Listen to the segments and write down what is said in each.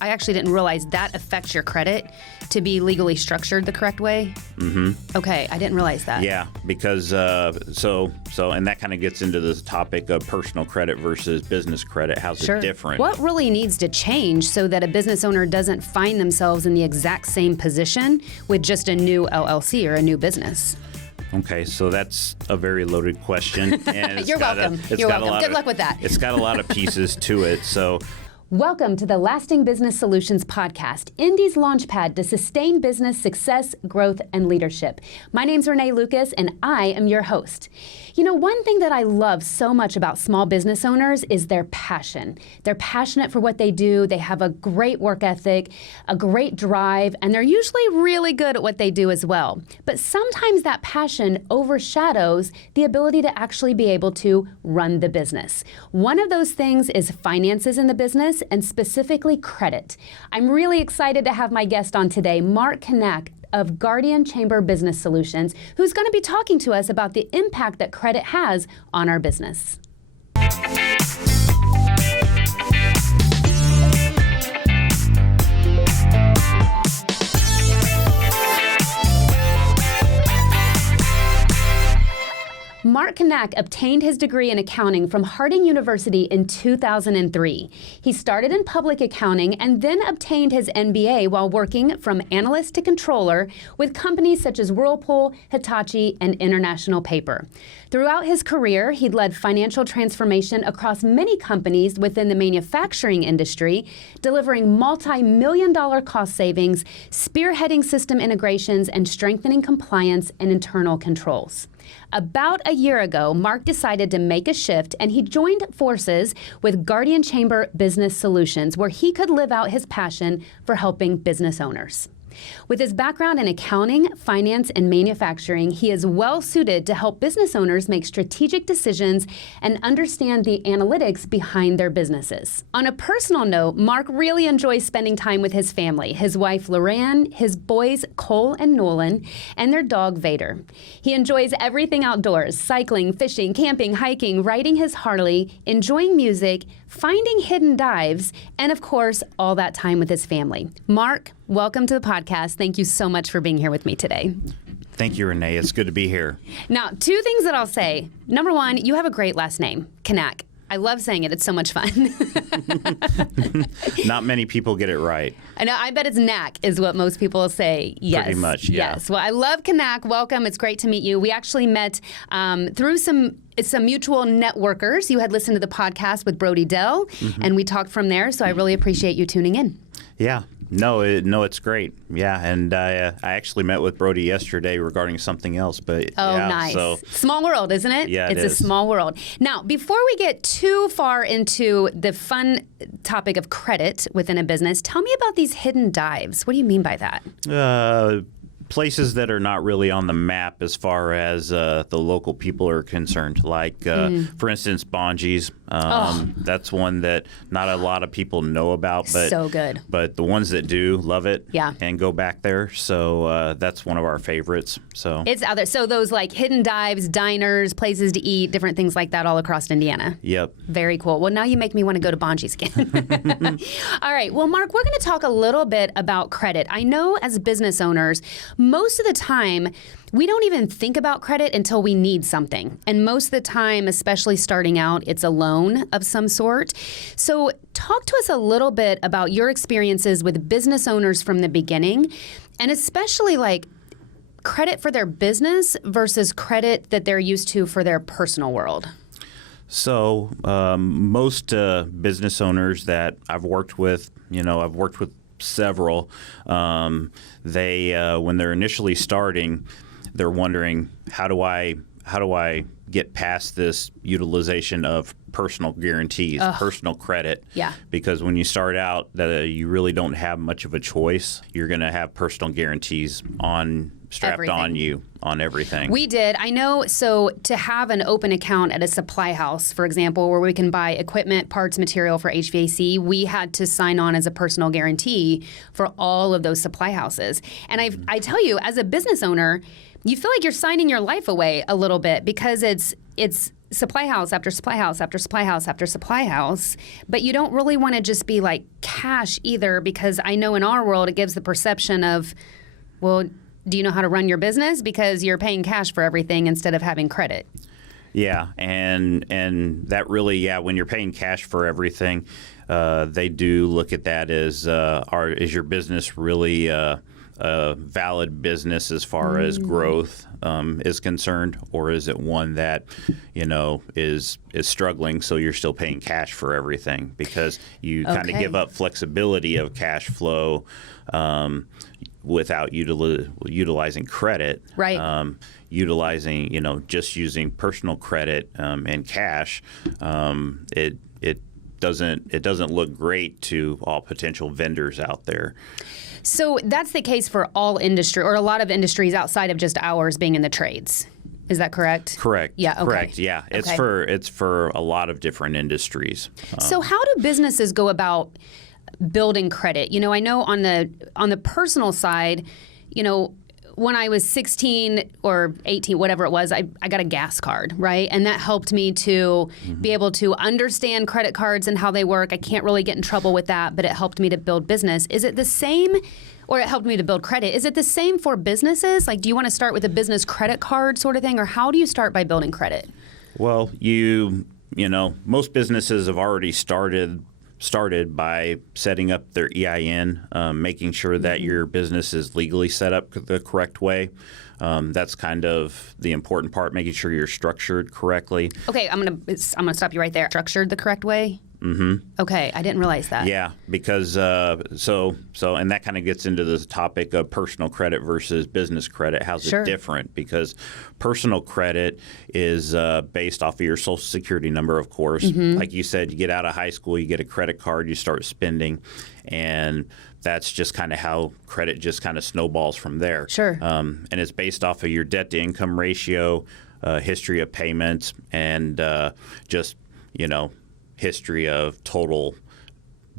I actually didn't realize that affects your credit to be legally structured the correct way. Mm-hmm. Okay, I didn't realize that. Yeah, because and that kind of gets into this topic of personal credit versus business credit. How's it different? What really needs to change so that a business owner doesn't find themselves in the exact same position with just a new LLC or a new business? Okay, so that's a very loaded question. And You're welcome. You're welcome. Good luck with that. It's got a lot of pieces to it. So, welcome to the Lasting Business Solutions podcast, Indy's launchpad to sustain business success, growth, and leadership. My name's Renee Lucas, and I am your host. You know, one thing that I love so much about small business owners is their passion. They're passionate for what they do. They have a great work ethic, a great drive, and they're usually really good at what they do as well. But sometimes that passion overshadows the ability to actually be able to run the business. One of those things is finances in the business, and specifically credit. I'm really excited to have my guest on today, Mark Knaack of Guardian Chamber Business Solutions, who's going to be talking to us about the impact that credit has on our business. Mark Knaack obtained his degree in accounting from Harding University in 2003. He started in public accounting and then obtained his MBA while working from analyst to controller with companies such as Whirlpool, Hitachi, and International Paper. Throughout his career, he'd led financial transformation across many companies within the manufacturing industry, delivering multi-million-dollar cost savings, spearheading system integrations, and strengthening compliance and internal controls. About a year ago, Mark decided to make a shift, and he joined forces with Guardian Chamber Business Solutions, where he could live out his passion for helping business owners. With his background in accounting, finance, and manufacturing, he is well suited to help business owners make strategic decisions and understand the analytics behind their businesses. On a personal note, Mark really enjoys spending time with his family, his wife Loran, his boys Cole and Nolan, and their dog Vader. He enjoys everything outdoors: cycling, fishing, camping, hiking, riding his Harley, enjoying music, finding hidden dives, and of course, all that time with his family. Mark, welcome to the podcast. Thank you so much for being here with me today. Thank you, Renee. It's good to be here. Now, two things that I'll say. Number one, you have a great last name, Knaack. I love saying it. It's so much fun. Not many people get it right. I know. I bet it's Knack is what most people say. Yes. Pretty much, yeah. Yes. Well, I love Knaack. Welcome. It's great to meet you. We actually met through some mutual networkers. You had listened to the podcast with Brody Dell, and we talked from there. So I really appreciate you tuning in. Yeah. No, it's great. Yeah, and I actually met with Brody yesterday regarding something else. But nice. So, small world, isn't it? Yeah, it's a small world. Now, before we get too far into the fun topic of credit within a business, tell me about these hidden dives. What do you mean by that? Places that are not really on the map as far as the local people are concerned. Like, for instance, Bonji's. That's one that not a lot of people know about. But so good. But the ones that do love it and go back there. So that's one of our favorites. So it's out there. So those like hidden dives, diners, places to eat, different things like that all across Indiana. Yep. Very cool. Well, now you make me want to go to Bonji's again. All right. Well, Mark, we're going to talk a little bit about credit. I know as business owners, most of the time, we don't even think about credit until we need something. And most of the time, especially starting out, it's a loan of some sort. So talk to us a little bit about your experiences with business owners from the beginning, and especially like credit for their business versus credit that they're used to for their personal world. So most business owners that I've worked with, I've worked with several, they when they're initially starting, they're wondering, how do I get past this utilization of personal guarantees, personal credit? Yeah. Because when you start out, you really don't have much of a choice. You're going to have personal guarantees strapped everything. on you on everything. We did. I know. So to have an open account at a supply house, for example, where we can buy equipment, parts, material for HVAC, we had to sign on as a personal guarantee for all of those supply houses. And I tell you, as a business owner, you feel like you're signing your life away a little bit because it's supply house after supply house after supply house after supply house, but you don't really want to just be like cash either, because I know in our world it gives the perception of, well, do you know how to run your business? Because you're paying cash for everything instead of having credit. Yeah, and that really, when you're paying cash for everything, they do look at that as is your business really a valid business as far as growth is concerned, or is it one that is struggling, so you're still paying cash for everything because you kind of give up flexibility of cash flow without utilizing credit, right? Utilizing, just using personal credit and cash, it doesn't look great to all potential vendors out there. So that's the case for all industry, or a lot of industries outside of just ours being in the trades. Is that correct? Correct. Yeah. Okay. Correct. Yeah. It's for a lot of different industries. So how do businesses go about building credit? I know on the personal side, when I was 16 or 18, whatever it was, I got a gas card, right? And that helped me to be able to understand credit cards and how they work. I can't really get in trouble with that, but it helped me to build business. Is it the same, or it helped me to build credit? Is it the same for businesses? Like, do you want to start with a business credit card sort of thing, or how do you start by building credit? Well, most businesses have already started by setting up their EIN, making sure that your business is legally set up the correct way. That's kind of the important part, making sure you're structured correctly. Okay, I'm gonna stop you right there. Structured the correct way? Mm-hmm. Okay, I didn't realize that. Yeah, because so and that kind of gets into the topic of personal credit versus business credit. How's it different? Because personal credit is based off of your Social Security number, of course. Like you said, you get out of high school, you get a credit card, you start spending, and that's just kind of how credit just kind of snowballs from there. Sure. And it's based off of your debt to income ratio, history of payments, and just history of total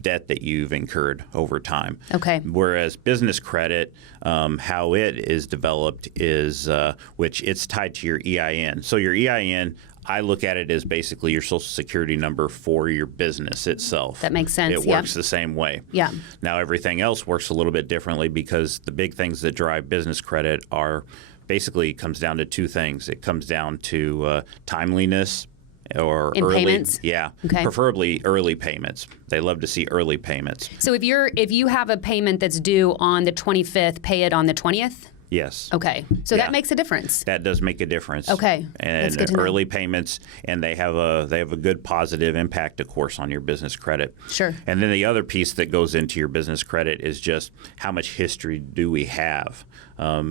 debt that you've incurred over time. Okay. Whereas business credit, how it is developed is, which it's tied to your EIN. So your EIN, I look at it as basically your Social Security number for your business itself. That makes sense. It works the same way. Yeah. Now everything else works a little bit differently, because the big things that drive business credit are basically comes down to two things. It comes down to timeliness, or in early payments? Yeah. Okay. Preferably early payments. They love to see early payments. So if you have a payment that's due on the 25th, pay it on the 20th? Yes. Okay. So that makes a difference. That does make a difference. Okay. And that's good to know. early payments, and they have a good positive impact, of course, on your business credit. Sure. And then the other piece that goes into your business credit is just how much history do we have?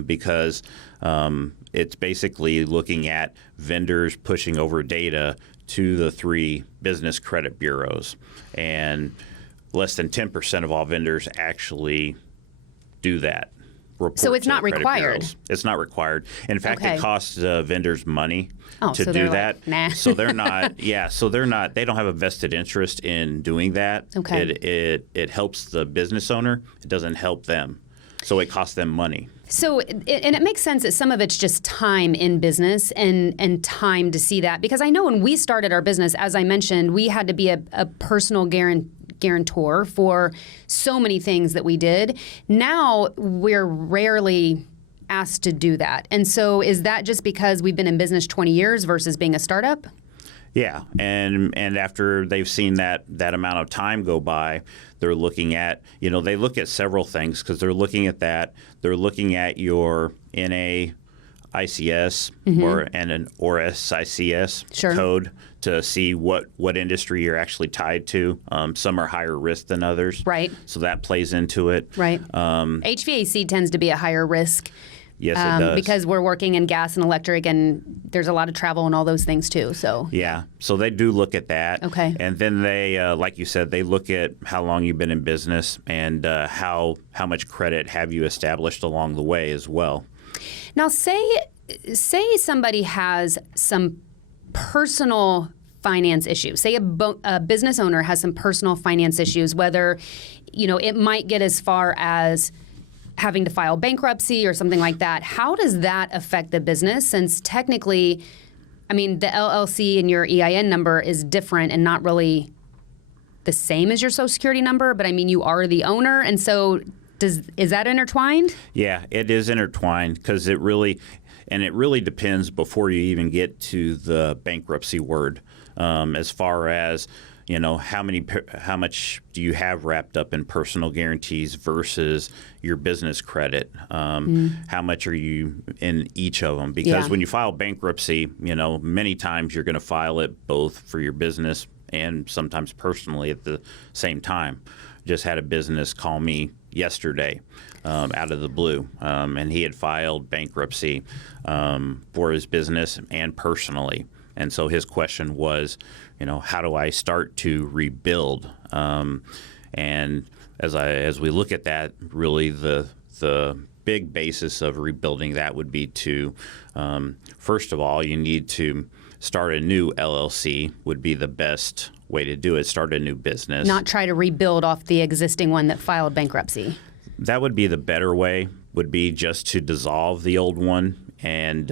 Because it's basically looking at vendors pushing over data to the 3 business credit bureaus, and less than 10% of all vendors actually do that. So it's not required. It's not required. In fact, it costs vendors money to so do that. Like, nah. So they're not. Yeah. So they're not. They don't have a vested interest in doing that. Okay. It helps the business owner. It doesn't help them. So it costs them money. So, and it makes sense that some of it's just time in business and time to see that. Because I know when we started our business, as I mentioned, we had to be a personal guarantor for so many things that we did. Now we're rarely asked to do that. And so is that just because we've been in business 20 years versus being a startup? Yeah, and after they've seen that amount of time go by, they're looking at, they look at several things, because they're looking at that. They're looking at your NAICS or an SICS code to see what industry you're actually tied to. Some are higher risk than others. Right. So that plays into it. Right. HVAC tends to be a higher risk. Yes, it does. Because we're working in gas and electric, and there's a lot of travel and all those things too. So yeah, so they do look at that. Okay. And then they, like you said, they look at how long you've been in business and how much credit have you established along the way as well. Now, say somebody has some personal finance issues. Say a business owner has some personal finance issues, whether it might get as far as having to file bankruptcy or something like that. How does that affect the business, since technically I mean, the LLC and your EIN number is different and not really the same as your Social Security number, but I mean, you are the owner, and so is that intertwined? Yeah, it is intertwined because it really depends before you even get to the bankruptcy word, as far as how much do you have wrapped up in personal guarantees versus your business credit? How much are you in each of them? Because when you file bankruptcy, many times you're going to file it both for your business and sometimes personally at the same time. Just had a business call me yesterday out of the blue, and he had filed bankruptcy for his business and personally. And so his question was, how do I start to rebuild? And as we look at that, really the big basis of rebuilding that would be to, first of all, you need to start a new LLC would be the best way to do it. Start a new business. Not try to rebuild off the existing one that filed bankruptcy. That would be the better way, would be just to dissolve the old one and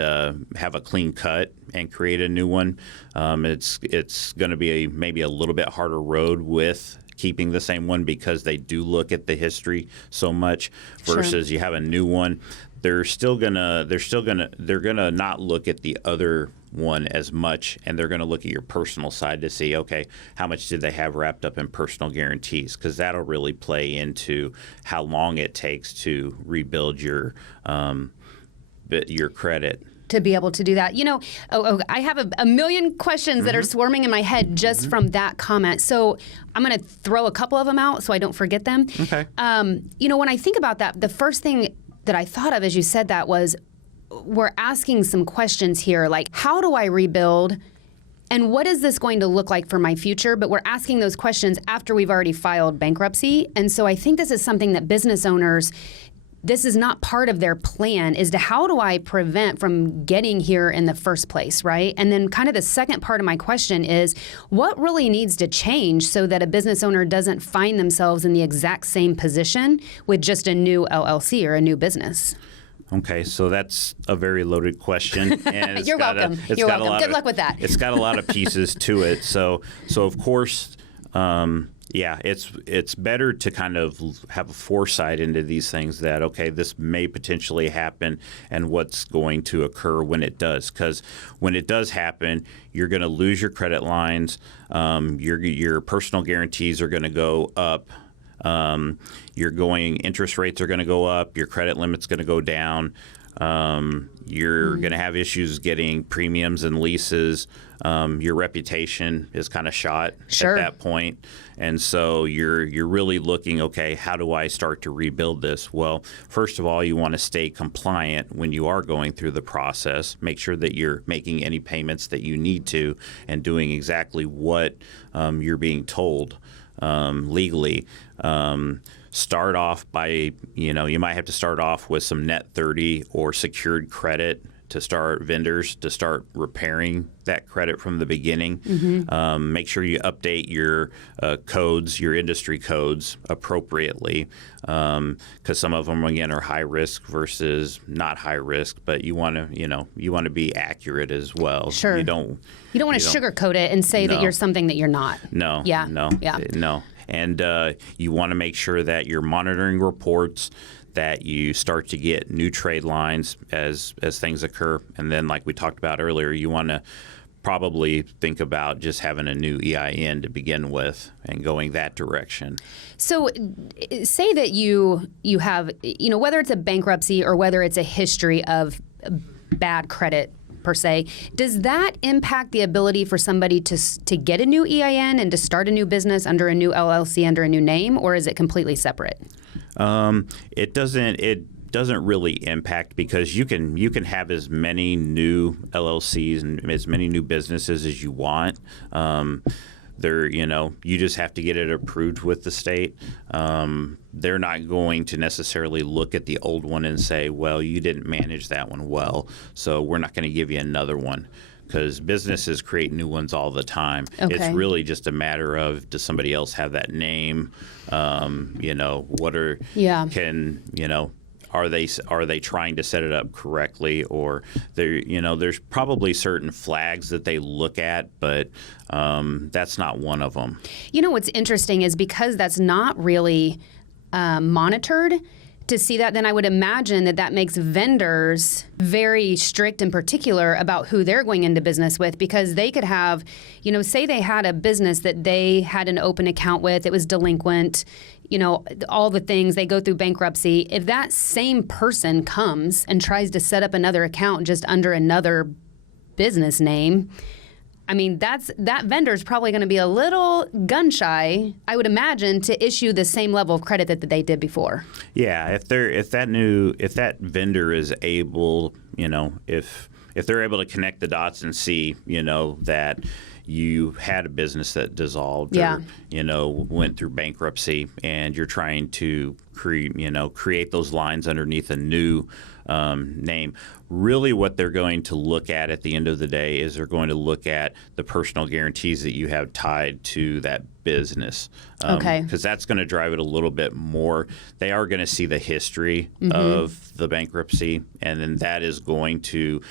have a clean cut and create a new one. It's going to be maybe a little bit harder road with keeping the same one because they do look at the history so much versus you have a new one. They're gonna not look at the other one as much, and they're going to look at your personal side to see, okay, how much did they have wrapped up in personal guarantees? Because that'll really play into how long it takes to rebuild your credit. To be able to do that. I have a million questions that are swarming in my head just from that comment. So I'm going to throw a couple of them out so I don't forget them. Okay. When I think about that, the first thing that I thought of as you said that was, we're asking some questions here, like, how do I rebuild? And what is this going to look like for my future? But we're asking those questions after we've already filed bankruptcy. And so I think this is something that business owners, this is not part of their plan, is to how do I prevent from getting here in the first place, right? And then kind of the second part of my question is, what really needs to change so that a business owner doesn't find themselves in the exact same position with just a new LLC or a new business? Okay, so that's a very loaded question. And You're welcome. You're welcome. Good luck with that. It's got a lot of pieces to it. So of course, it's better to kind of have a foresight into these things that, okay, this may potentially happen and what's going to occur when it does. Because when it does happen, you're going to lose your credit lines. Your personal guarantees are going to go up. Interest rates are going to go up. Your credit limit's going to go down. You're going to have issues getting premiums and leases. Your reputation is kind of shot at that point. And so you're really looking, okay, how do I start to rebuild this? Well, first of all, you want to stay compliant when you are going through the process. Make sure that you're making any payments that you need to and doing exactly what you're being told legally. Start off by, you might have to start off with some net 30 or secured credit to start vendors to start repairing that credit from the beginning. Make sure you update your codes, your industry codes appropriately, because some of them again are high risk versus not high risk. But you want to be accurate as well. Sure. You don't want to sugarcoat it and say that you're something that you're not. No. Yeah. No. Yeah. No. And you want to make sure that you're monitoring reports, that you start to get new trade lines as things occur. And then, like we talked about earlier, you want to probably think about just having a new EIN to begin with and going that direction. So say that you have, whether it's a bankruptcy or whether it's a history of bad credit per se, does that impact the ability for somebody to get a new EIN and to start a new business under a new LLC under a new name, or is it completely separate? It doesn't really impact, because you can have as many new LLCs and as many new businesses as you want. You just have to get it approved with the state. They're not going to necessarily look at the old one and say, well, you didn't manage that one well, so we're not going to give you another one. Because businesses create new ones all the time. Okay. It's really just a matter of, does somebody else have that name? are they trying to set it up correctly, or there's probably certain flags that they look at, but that's not one of them. What's interesting is because that's not really monitored. To see that, then I would imagine that makes vendors very strict and particular about who they're going into business with, because they could have, say they had a business that they had an open account with, it was delinquent, all the things, they go through bankruptcy. If that same person comes and tries to set up another account just under another business name, I mean, that vendor's probably going to be a little gun shy, I would imagine, to issue the same level of credit that they did before. Yeah, if that vendor is able, if they're able to connect the dots and see, that you had a business that dissolved or, went through bankruptcy, and you're trying to create those lines underneath a new name. Really what they're going to look at the end of the day is they're going to look at the personal guarantees that you have tied to that business. Okay. Because that's going to drive it a little bit more. They are going to see the history of the bankruptcy, and then that's going to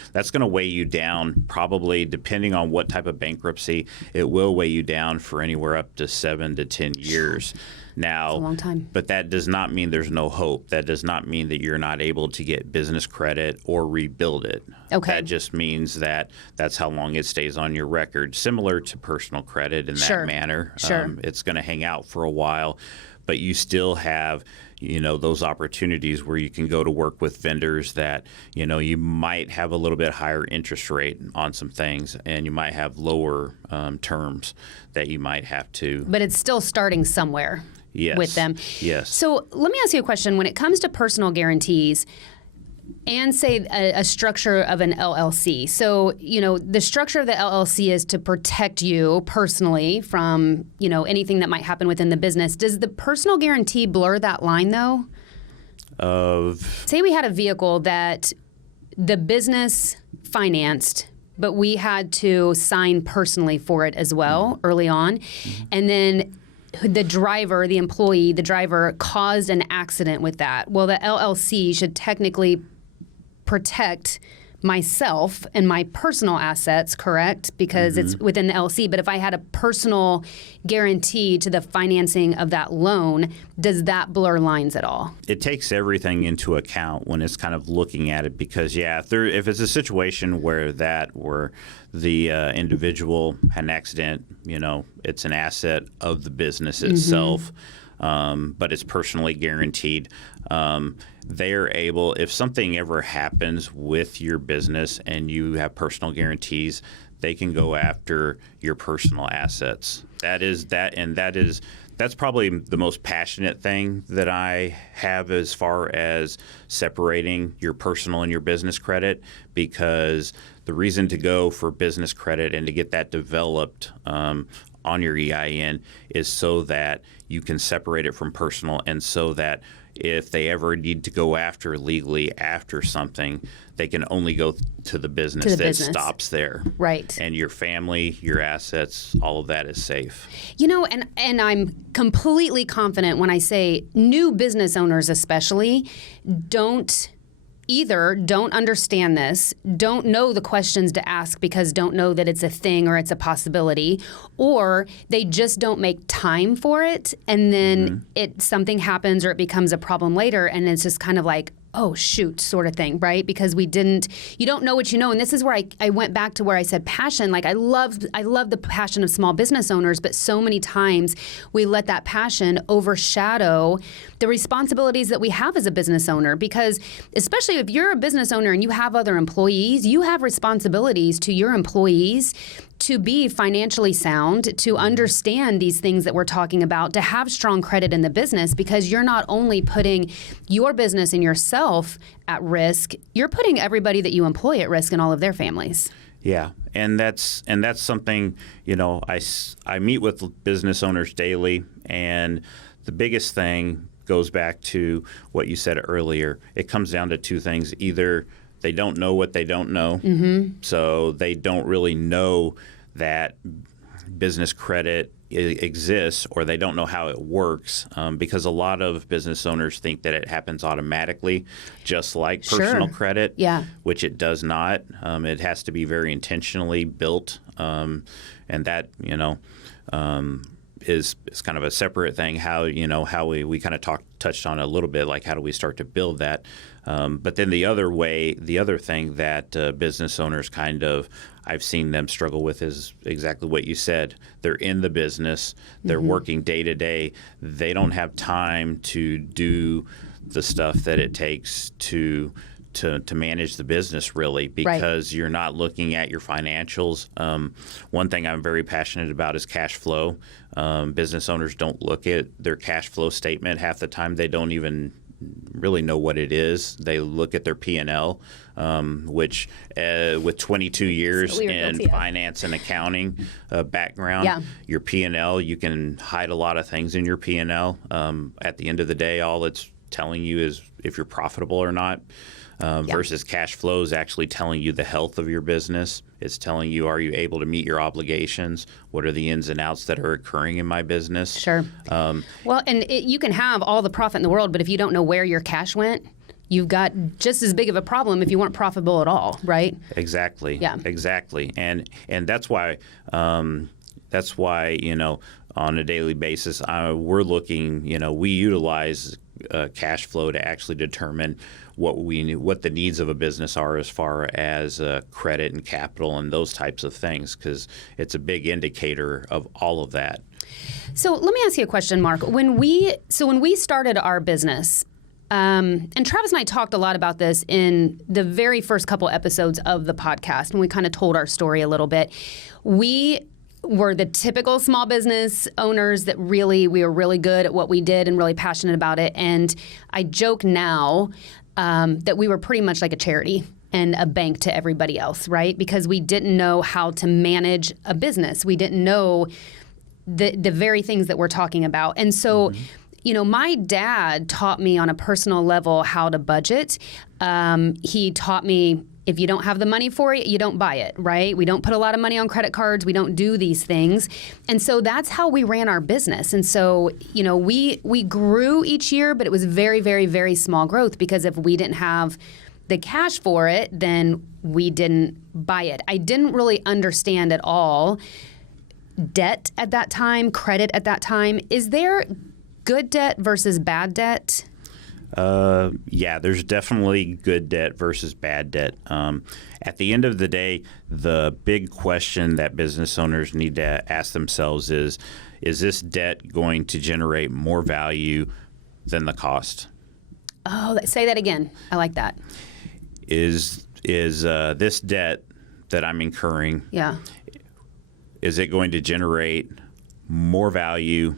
weigh you down, probably depending on what type of bankruptcy. It will weigh you down for anywhere up to 7 to 10 years. Now, that's a long time. But that does not mean there's no hope. That does not mean that you're not able to get business credit or rebuild it. Okay. That just means that that's how long it stays on your record, similar to personal credit in that manner. Sure. It's going to hang out for a while, but you still have those opportunities where you can go to work with vendors that, you might have a little bit higher interest rate on some things, and you might have lower terms that you might have to. But it's still starting somewhere. Yes. With them. Yes. So let me ask you a question. When it comes to personal guarantees and say a structure of an LLC, so, the structure of the LLC is to protect you personally from, anything that might happen within the business. Does the personal guarantee blur that line, though? Say we had a vehicle that the business financed, but we had to sign personally for it as well early on. And then the driver caused an accident with that. Well, the LLC should technically protect myself and my personal assets, correct? Because it's within the LLC. But if I had a personal guarantee to the financing of that loan, does that blur lines at all? It takes everything into account when it's kind of looking at it, because, if it's a situation where the individual had an accident, it's an asset of the business itself, but it's personally guaranteed. They're able, if something ever happens with your business and you have personal guarantees, they can go after your personal assets. That's probably the most passionate thing that I have as far as separating your personal and your business credit, because the reason to go for business credit and to get that developed on your EIN is so that you can separate it from personal, and so that if they ever need to go after legally after something, they can only go to the business stops there. Right. And your family, your assets, all of that is safe. And I'm completely confident when I say new business owners especially don't understand this, don't know the questions to ask because don't know that it's a thing or it's a possibility, or they just don't make time for it, and then something happens or it becomes a problem later, and it's just kind of like, oh, shoot, sort of thing, right? Because you don't know what you know. And this is where I went back to where I said passion. Like I love the passion of small business owners, but so many times we let that passion overshadow the responsibilities that we have as a business owner. Because especially if you're a business owner and you have other employees, you have responsibilities to your employees to be financially sound, to understand these things that we're talking about, to have strong credit in the business, because you're not only putting your business and yourself at risk, you're putting everybody that you employ at risk and all of their families. Yeah, and that's something, I meet with business owners daily, and the biggest thing goes back to what you said earlier. It comes down to two things. Either they don't know what they don't know, so they don't really know that business credit exists, or they don't know how it works, because a lot of business owners think that it happens automatically, just like personal credit, which it does not. It has to be very intentionally built, and that is kind of a separate thing. How we kind of touched on it a little bit, like how do we start to build that? But then the other thing that business owners I've seen them struggle with is exactly what you said. They're in the business. They're working day to day. They don't have time to do the stuff that it takes to manage the business, really, because you're not looking at your financials. One thing I'm very passionate about is cash flow. Business owners don't look at their cash flow statement half the time. They don't even really know what it is. They look at their P&L, which with 22 years in finance and accounting background, your P&L, you can hide a lot of things in your P&L. At the end of the day, all it's telling you is if you're profitable or not. Versus cash flow is actually telling you the health of your business. It's telling you, are you able to meet your obligations? What are the ins and outs that are occurring in my business? Sure. Well, and you can have all the profit in the world, but if you don't know where your cash went, you've got just as big of a problem if you weren't profitable at all, right? Exactly. Yeah. Exactly. And that's why on a daily basis, we're looking. We utilize cash flow to actually determine what the needs of a business are as far as credit and capital and those types of things, because it's a big indicator of all of that. So let me ask you a question, Mark. When we started our business, and Travis and I talked a lot about this in the very first couple episodes of the podcast, and we kind of told our story a little bit. We were the typical small business owners that we were really good at what we did and really passionate about it. And I joke now that we were pretty much like a charity and a bank to everybody else, right? Because we didn't know how to manage a business. We didn't know the very things that we're talking about. And so, my dad taught me on a personal level how to budget. He taught me, if you don't have the money for it, you don't buy it, right? We don't put a lot of money on credit cards. We don't do these things. And so that's how we ran our business. And so, we grew each year, but it was very, very, very small growth, because if we didn't have the cash for it, then we didn't buy it. I didn't really understand at all debt at that time, credit at that time. Is there good debt versus bad debt? There's definitely good debt versus bad debt. At the end of the day, the big question that business owners need to ask themselves is this debt going to generate more value than the cost? Oh, say that again. I like that. Is this debt that I'm incurring, is it going to generate more value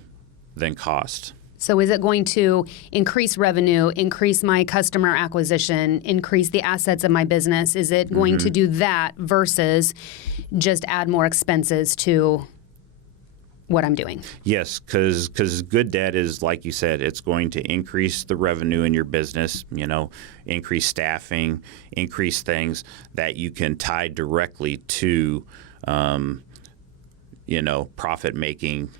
than cost? So is it going to increase revenue, increase my customer acquisition, increase the assets of my business? Is it going to do that versus just add more expenses to what I'm doing? Yes, because good debt is, like you said, it's going to increase the revenue in your business, increase staffing, increase things that you can tie directly to, profit-making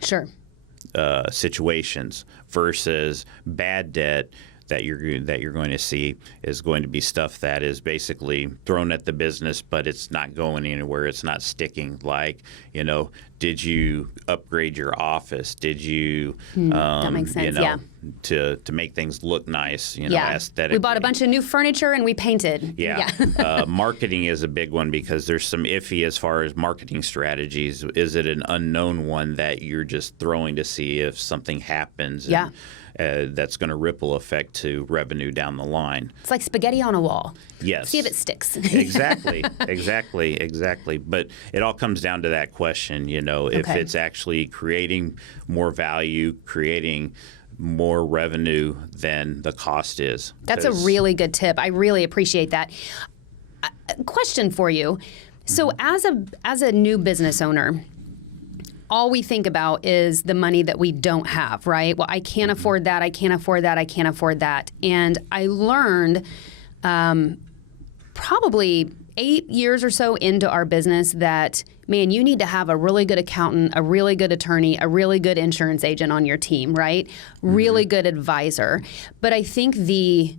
situations, versus bad debt that you're going to see is going to be stuff that is basically thrown at the business, but it's not going anywhere. It's not sticking. Like, did you upgrade your office? Did you, that makes sense. to make things look nice, aesthetically. We bought a bunch of new furniture and we painted. Marketing is a big one, because there's some iffy as far as marketing strategies. Is it an unknown one that you're just throwing to see if something happens? That's going to ripple effect to revenue down the line. It's like spaghetti on a wall. Yes. See if it sticks. Exactly. But it all comes down to that question, if it's actually creating more value, creating more revenue than the cost is. That's a really good tip. I really appreciate that. Question for you. So as a new business owner, all we think about is the money that we don't have, right? Well, I can't afford that. I can't afford that. I can't afford that. And I learned probably 8 years or so into our business that, man, you need to have a really good accountant, a really good attorney, a really good insurance agent on your team, right? Really good advisor. But I think the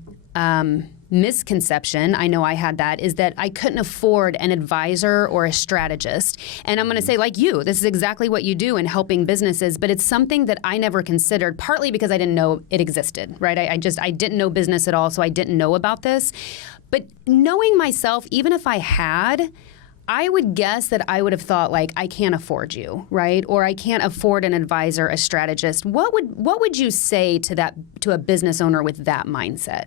misconception, I know I had that, is that I couldn't afford an advisor or a strategist. And I'm going to say, like you, this is exactly what you do in helping businesses, but it's something that I never considered, partly because I didn't know it existed, right? I didn't know business at all, so I didn't know about this. But knowing myself, even if I had, I would guess that I would have thought, like, I can't afford you, right? Or I can't afford an advisor, a strategist. What would you say to a business owner with that mindset?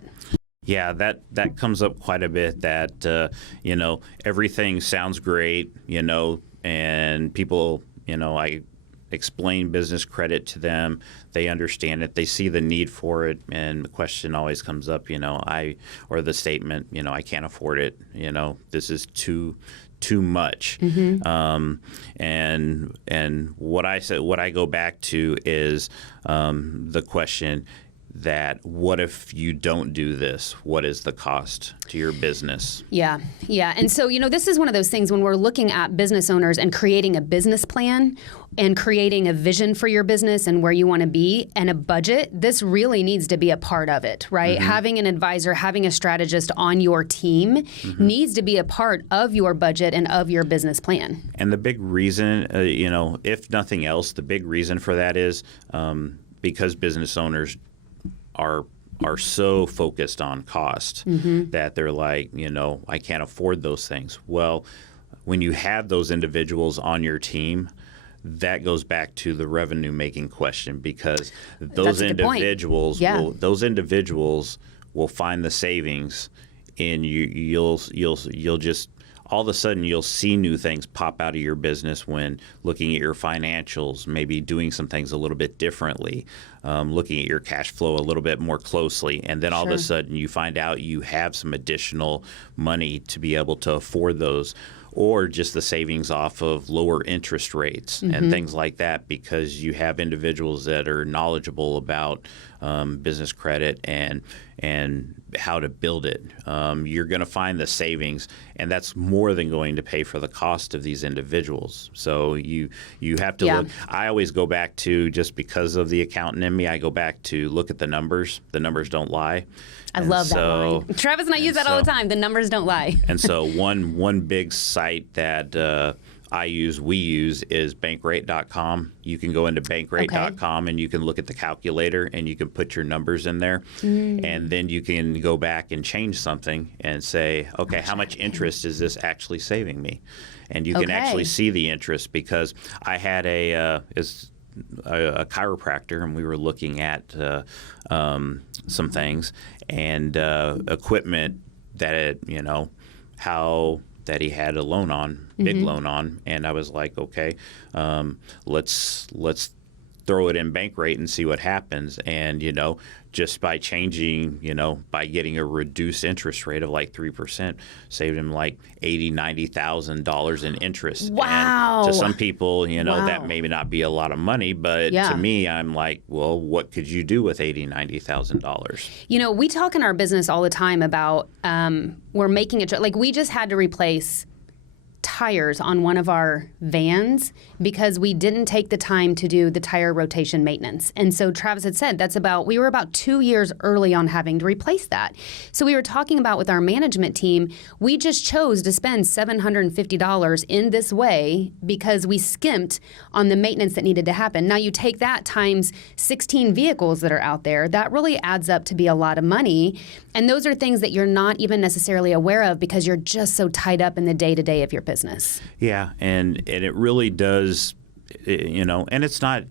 Yeah, that comes up quite a bit, that, everything sounds great, and people, I explain business credit to them. They understand it. They see the need for it. And the question always comes up, or the statement, I can't afford it. This is too much. And what I go back to is the question that, what if you don't do this? What is the cost to your business? Yeah. And so, this is one of those things when we're looking at business owners and creating a business plan and creating a vision for your business and where you want to be and a budget, this really needs to be a part of it, right? Having an advisor, having a strategist on your team needs to be a part of your budget and of your business plan. And the big reason, if nothing else, the big reason for that is because business owners are so focused on cost that they're like, I can't afford those things. Well, when you have those individuals on your team, that goes back to the revenue making question, because those individuals will find the savings, and you'll just all of a sudden you'll see new things pop out of your business when looking at your financials, maybe doing some things a little bit differently, looking at your cash flow a little bit more closely. And then all of a sudden you find out you have some additional money to be able to afford those, or just the savings off of lower interest rates and things like that, because you have individuals that are knowledgeable about business credit and how to build it. You're going to find the savings, and that's more than going to pay for the cost of these individuals. So you have to look. I always go back to, just because of the accountant in me, I go back to look at the numbers. The numbers don't lie. I love that line. Travis and I use that all the time. The numbers don't lie. And so one big site that we use is bankrate.com. You can go into bankrate.com and you can look at the calculator and you can put your numbers in there. And then you can go back and change something and say, okay, how much interest is this actually saving me? And you can actually see the interest, because I had a chiropractor, and we were looking at some things and equipment that that he had a loan on, big loan on, and I was like, okay, let's throw it in Bankrate and see what happens. And just by changing, by getting a reduced interest rate of like 3%, saved him like $80,000-$90,000 in interest. Wow! And to some people, that may not be a lot of money, but to me, I'm like, well, what could you do with $80,000-$90,000? We talk in our business all the time about we're making it like we just had to replace tires on one of our vans because we didn't take the time to do the tire rotation maintenance. And so Travis had said we were about 2 years early on having to replace that. So we were talking about with our management team, we just chose to spend $750 in this way because we skimped on the maintenance that needed to happen. Now you take that times 16 vehicles that are out there, that really adds up to be a lot of money. And those are things that you're not even necessarily aware of because you're just so tied up in the day-to-day of your business. Yeah, and it really does, and it's not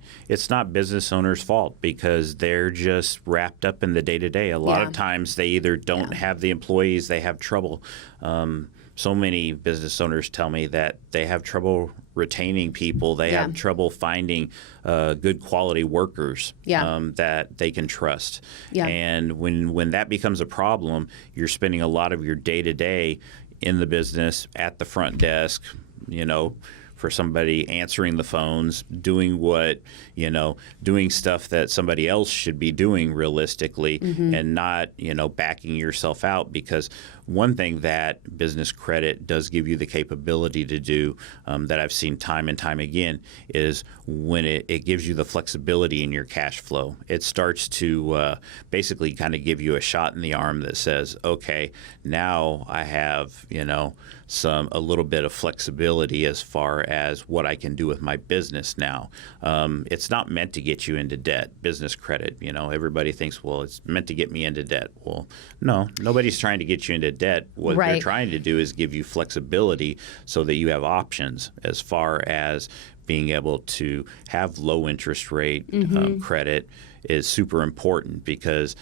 business owners' fault, because they're just wrapped up in the day-to-day. A lot of times they either don't have the employees, they have trouble. So many business owners tell me that they have trouble retaining people. They have trouble finding good quality workers that they can trust. And when that becomes a problem, you're spending a lot of your day-to-day in the business at the front desk, for somebody answering the phones, doing doing stuff that somebody else should be doing realistically, and not, backing yourself out. Because one thing that business credit does give you the capability to do, that I've seen time and time again, is when it gives you the flexibility in your cash flow. It starts to basically kind of give you a shot in the arm that says, okay, now I have, a little bit of flexibility as far as what I can do with my business now. It's not meant to get you into debt, business credit. Everybody thinks, well, it's meant to get me into debt. Well, no, nobody's trying to get you into debt. What they're trying to do is give you flexibility so that you have options as far as being able to have low interest rate credit is super important, because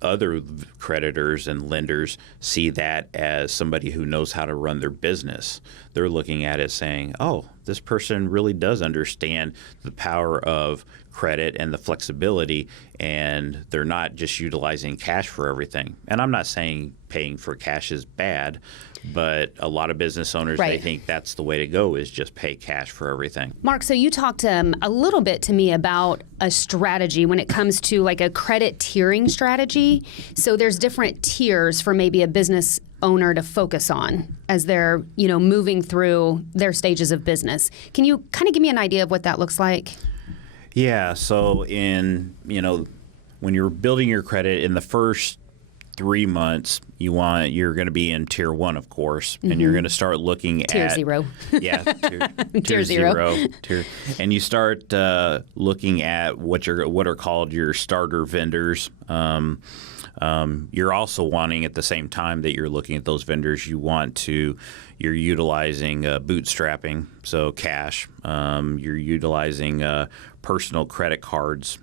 other creditors and lenders see that as somebody who knows how to run their business. They're looking at it saying, oh, this person really does understand the power of credit and the flexibility, and they're not just utilizing cash for everything. And I'm not saying paying for cash is bad, but a lot of business owners, they think that's the way to go, is just pay cash for everything. Mark, so you talked a little bit to me about a strategy when it comes to like a credit tiering strategy. So there's different tiers for maybe a business owner to focus on as they're, moving through their stages of business. Can you kind of give me an idea of what that looks like? Yeah. So when you're building your credit in the first 3 months, you're going to be in tier 1, of course, and you're going to start looking tier at 0. Yeah, tier 0. And you start looking at what are called your starter vendors. You're also wanting, at the same time that you're looking at those vendors, you're utilizing bootstrapping, so cash. You're utilizing personal credit cards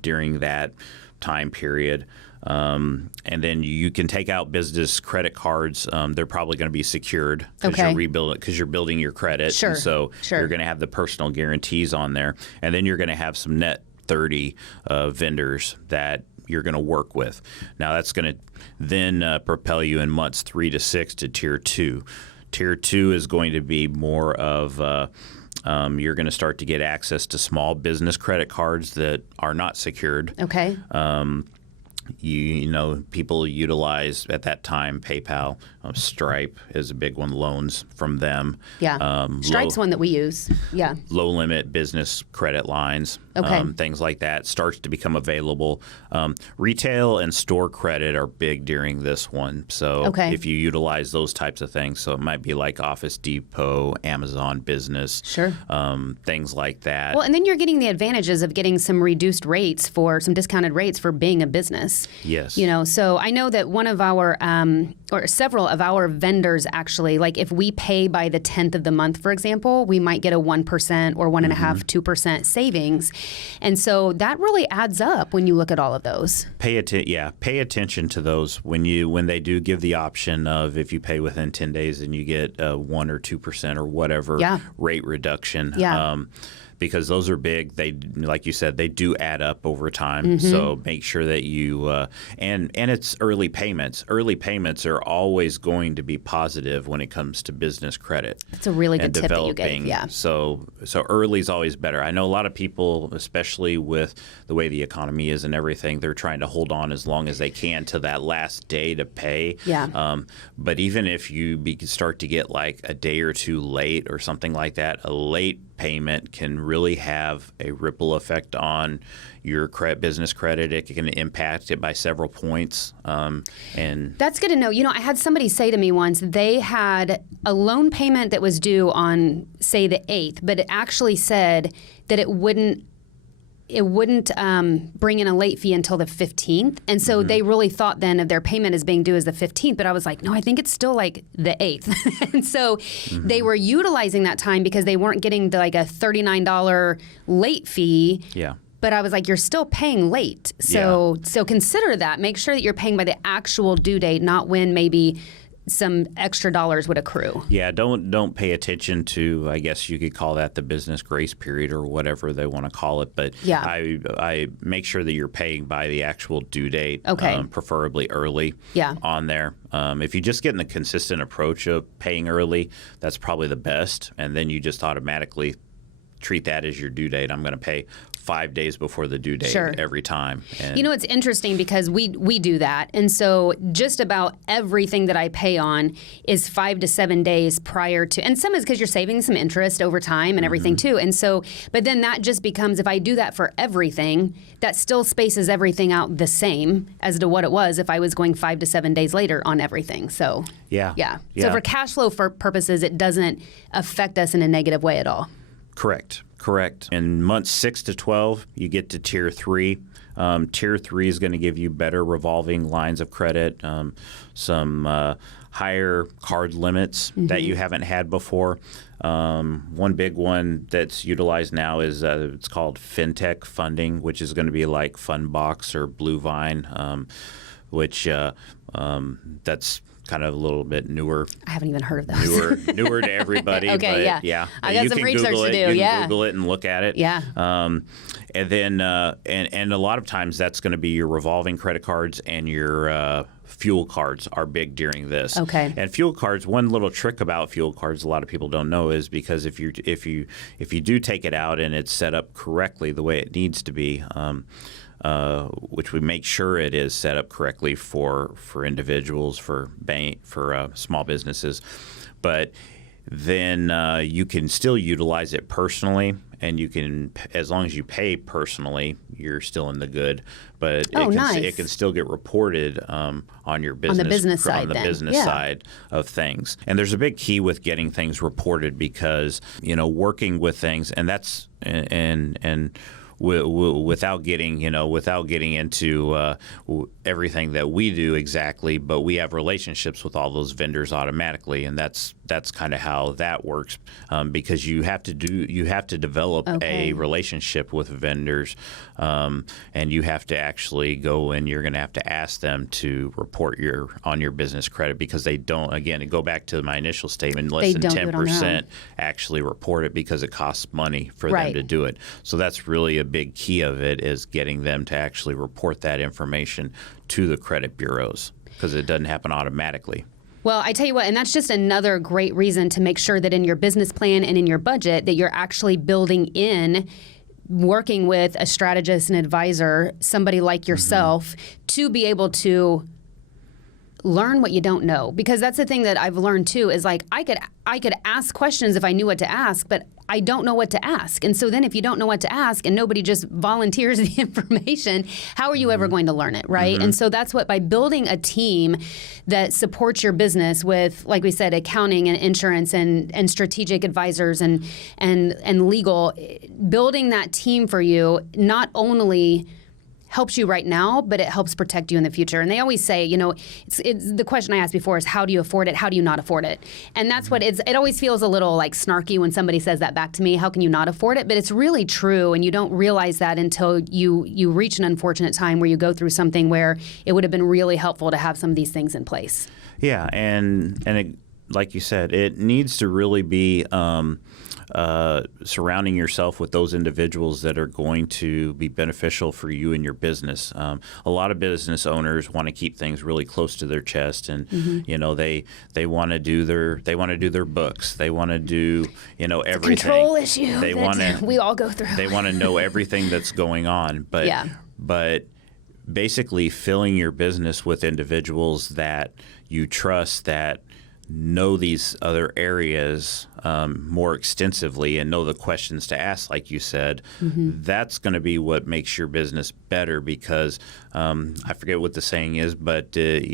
during that time period. And then you can take out business credit cards. They're probably going to be secured because you're building your credit. Sure. And so you're going to have the personal guarantees on there. And then you're going to have some net 30 vendors that you're going to work with. Now that's going to then propel you in months 3 to 6 to tier 2. Tier 2 is going to be more of you're going to start to get access to small business credit cards that are not secured. Okay. People utilize at that time PayPal. Stripe is a big one. Loans from them. Yeah. Stripe's one that we use. Yeah. Low limit business credit lines. Okay. Things like that starts to become available. Retail and store credit are big during this one. So if you utilize those types of things, so it might be like Office Depot, Amazon Business. Sure. Things like that. Well, and then you're getting the advantages of getting some reduced rates some discounted rates for being a business. Yes. So I know that one of our, or several of our vendors actually, like if we pay by the 10th of the month, for example, we might get a 1% or 1.5%, 2% savings. And so that really adds up when you look at all of those. Pay attention to those when they do give the option of, if you pay within 10 days and you get 1 or 2% or whatever rate reduction. Yeah. Because those are big. They, like you said, they do add up over time. So make sure that you and it's early payments. Early payments are always going to be positive when it comes to business credit. That's a really good tip that you gave. Yeah. So early is always better. I know a lot of people, especially with the way the economy is and everything, they're trying to hold on as long as they can to that last day to pay. Yeah. But even if you start to get like a day or two late or something like that, a late payment can really have a ripple effect on your business credit. It can impact it by several points. And that's good to know. I had somebody say to me once they had a loan payment that was due on, say, the 8th, but it actually said that it wouldn't bring in a late fee until the 15th. And so they really thought then of their payment as being due as the 15th. But I was like, no, I think it's still like the 8th. And so they were utilizing that time because they weren't getting like a $39 late fee. Yeah. But I was like, you're still paying late. So consider that. Make sure that you're paying by the actual due date, not when maybe some extra dollars would accrue. Yeah, don't pay attention to, I guess you could call that the business grace period or whatever they want to call it. But Yeah. I make sure that you're paying by the actual due date, Okay. preferably early Yeah. on there. If you just get in the consistent approach of paying early, that's probably the best. And then you just automatically treat that as your due date. I'm going to pay 5 days before the due date Sure. every time. And You know, it's interesting because we do that. And so just about everything that I pay on is 5 to 7 days prior to, and some is because you're saving some interest over time and everything too. And so, but then that just becomes, if I do that for everything, that still spaces everything out the same as to what it was if I was going 5 to 7 days later on everything. So, Yeah. yeah. Yeah. So for cash flow purposes, it doesn't affect us in a negative way at all. Correct. In months 6 to 12, you get to Tier 3. Tier 3 is going to give you better revolving lines of credit, some higher card limits that you haven't had before. One big one that's utilized now is it's called fintech funding, which is going to be like Fundbox or Bluevine, which that's kind of a little bit newer. I haven't even heard of those. newer to everybody. Okay, but yeah. I But got you some can research Google to it. do, You can yeah. Google it and look at it. Yeah. And then and a lot of times that's going to be your revolving credit cards and your fuel cards are big during this. Okay. And fuel cards, one little trick about fuel cards a lot of people don't know is because if you do take it out and it's set up correctly the way it needs to be, which we make sure it is set up correctly for individuals, for small businesses, but then you can still utilize it personally, and you can, as long as you pay personally, you're still in the good. But nice. It can still get reported on your business, business side on the then. business Yeah. side of things. And there's a big key with getting things reported because working with things, and that's and without getting into everything that we do exactly, but we have relationships with all those vendors automatically, and that's kind of how that works because you have to develop Okay. a relationship with vendors, and you have to actually go and you're going to have to ask them to report on your business credit because they don't. Again, to go back to my initial statement, less They than don't do it on their own. 10% actually report it because it costs money for Right. them to do it. So that's really a big key of it is getting them to actually report that information to the credit bureaus because it doesn't happen automatically. Well, I tell you what, and that's just another great reason to make sure that in your business plan and in your budget that you're actually building in working with a strategist and advisor, somebody like yourself, to be able to learn what you don't know. Because that's the thing that I've learned too is like I could ask questions if I knew what to ask, but I don't know what to ask. And so then if you don't know what to ask and nobody just volunteers the information, how are you ever going to learn it, right? And so that's what, by building a team that supports your business with, like we said, accounting and insurance and strategic advisors and legal, building that team for you not only helps you right now, but it helps protect you in the future. And they always say, it's the question I asked before is how do you afford it? How do you not afford it? And that's what it always feels a little like snarky when somebody says that back to me. How can you not afford it? But it's really true, and you don't realize that until you reach an unfortunate time where you go through something where it would have been really helpful to have some of these things in place. Yeah, and it, like you said, it needs to really be surrounding yourself with those individuals that are going to be beneficial for you and your business. A lot of business owners want to keep things really close to their chest, and they want to do their books. They want to do everything. Control issue They that want to. we all go through. They want to know everything that's going on, but Yeah. but basically filling your business with individuals that you trust that know these other areas more extensively and know the questions to ask, like you said, that's going to be what makes your business better because I forget what the saying is, but you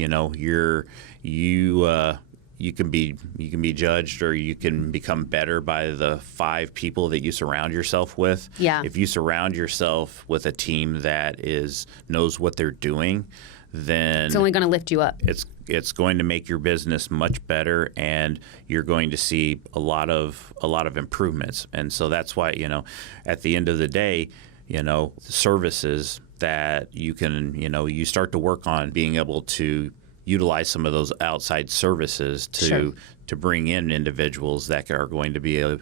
can be judged or you can become better by the 5 people that you surround yourself with. Yeah. If you surround yourself with a team that knows what they're doing, then It's only going to lift you up. it's going to make your business much better, and you're going to see a lot of improvements. And so that's why at the end of the day, services that you can you start to work on being able to utilize some of those outside services to bring in individuals that are going to be of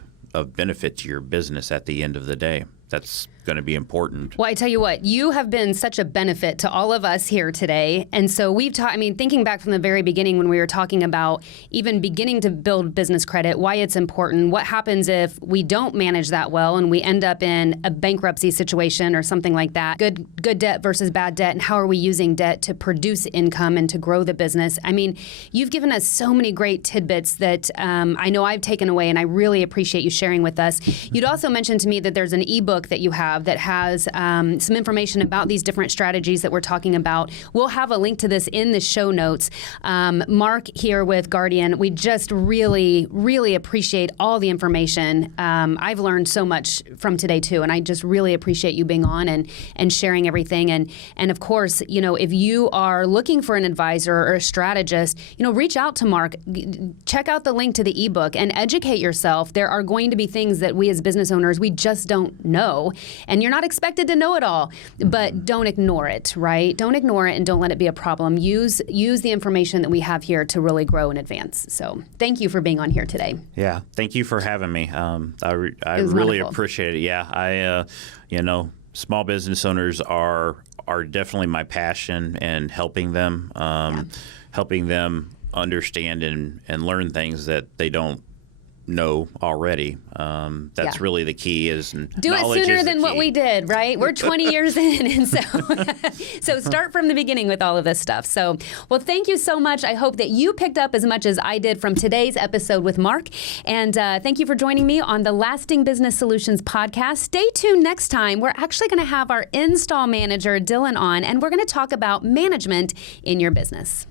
benefit to your business at the end of the day. That's going to be important. Well, I tell you what, you have been such a benefit to all of us here today. And so we've talked, thinking back from the very beginning when we were talking about even beginning to build business credit, why it's important, what happens if we don't manage that well and we end up in a bankruptcy situation or something like that, good debt versus bad debt, and how are we using debt to produce income and to grow the business. You've given us so many great tidbits that I know I've taken away, and I really appreciate you sharing with us. You'd also mentioned to me that there's an ebook that you have that has some information about these different strategies that we're talking about. We'll have a link to this in the show notes. Mark here with Guardian, we just really, really appreciate all the information. I've learned so much from today too, and I just really appreciate you being on and sharing everything. And of course, if you are looking for an advisor or a strategist, reach out to Mark. Check out the link to the ebook and educate yourself. There are going to be things that we as business owners, we just don't know. And you're not expected to know it all, but don't ignore it, right? Don't ignore it and don't let it be a problem. Use the information that we have here to really grow and advance. So thank you for being on here today. Yeah, thank you for having me. I really wonderful. appreciate it. Yeah, small business owners are definitely my passion, and helping them understand and learn things that they don't know already. That's really the key. Is do it sooner than what we did, right? We're 20 years in, and so start from the beginning with all of this stuff. So, well, thank you so much. I hope that you picked up as much as I did from today's episode with Mark, and thank you for joining me on the Lasting Business Solutions podcast. Stay tuned next time. We're actually going to have our install manager, Dylan, on, and we're going to talk about management in your business.